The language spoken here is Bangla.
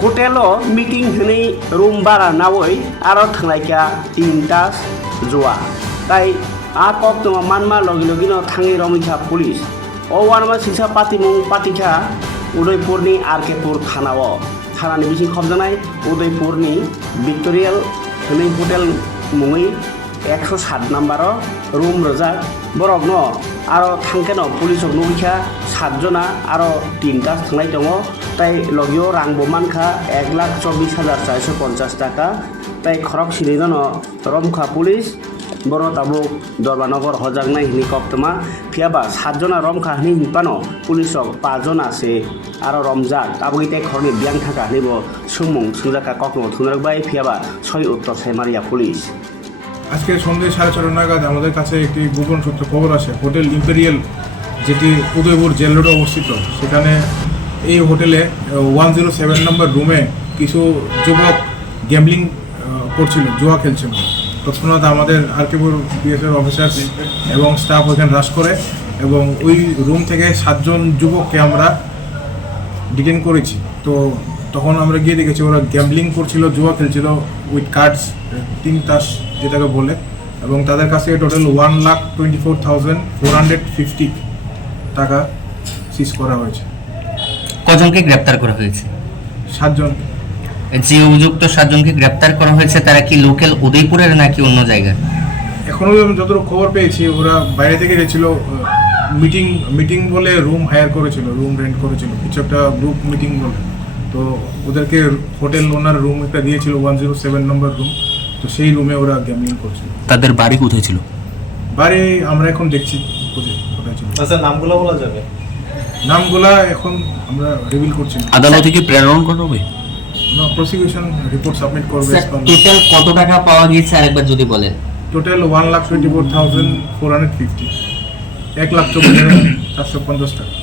Hotelo meeting hini room bara nawoi aro thanglaika 3ta Jua. Tai a kok to manma logi logi no thangi Romjakkha police. O wanma sisa patimung patika Udaipurni Arkepur thanao. Thanani bising khobjanai Udaipurni Victorial hini hotel mungui 107 number room rojak borok no aro thangkeno police ok nugikha 7 jona aro 3ta thangnai tongo tai logio rang bo mankha 1,24,450 টাকা tai Khoroksni no Romjakkha police boro tabuk Dorbanogor hojaknai hini koktoma phiaba 7 jona Romjakkha hini hipano police ok 5 jona ase aro Romjak abui tai khorni byang thaka hinibo sungmung sungjaka kokno thunrakbai phiaba 6 uttor saimaria police আজকে সন্ধ্যে 6:30 নাগাদ আমাদের কাছে একটি গোপন সূত্রে খবর আসে হোটেল ইম্পেরিয়াল যেটি উদয়পুর জেল রোডে অবস্থিত সেখানে এই হোটেলে 107 নম্বর রুমে কিছু যুবক গ্যাম্বলিং করছিল জুয়া খেলছিল তৎক্ষণাৎ আমাদের আরকেপুর বিএসএফ অফিসার এবং স্টাফ ওখানে রাশ করে এবং ওই রুম থেকে 7 জন যুবককে আমরা ডিটেইন করেছি তো তখন আমরা গিয়ে দেখেছি ওরা গ্যাম্বলিং করছিল জুয়া খেলছিল উইথ কার্ডস 3 তাস যেটাকে বলে এবং তাদের কাছে টোটাল 1,24,450 টাকা সিজ করা হয়েছে। কজনকে গ্রেফতার করা হয়েছে? 7 জন। যে অভিযুক্ত 7 জনকে গ্রেফতার করা হয়েছে তারা কি লোকাল উদয়পুরের নাকি অন্য জায়গার? এখনো যতটুকু খবর পেয়েছি ওরা বাইরে থেকে গেছিল মিটিং বলে রুম হায়ার করেছিল রুম রেন্ট করেছিল কিছু একটা গ্রুপ মিটিং বলে তো ওদেরকে হোটেল ওনার রুম একটা দিয়েছিল 107 নম্বর রুম তো সেই রুমে ওরা গ্যাম্বলিং করছিল। তাদের বাড়ি কোথায় ছিল? বাড়ি আমরা এখন দেখছি কোথায় ছিল। আচ্ছা নামগুলো বলা যাবে? নামগুলা এখন আমরা রিভিল করছি না। আদালতে কি প্রেরণ করা হবে? না প্রসিকিউশন রিপোর্ট সাবমিট করবে। টোটাল কত টাকা পাওয়া গিয়েছে আরেকবার যদি বলেন? টোটাল 1,24,450 1,24,450 টাকা।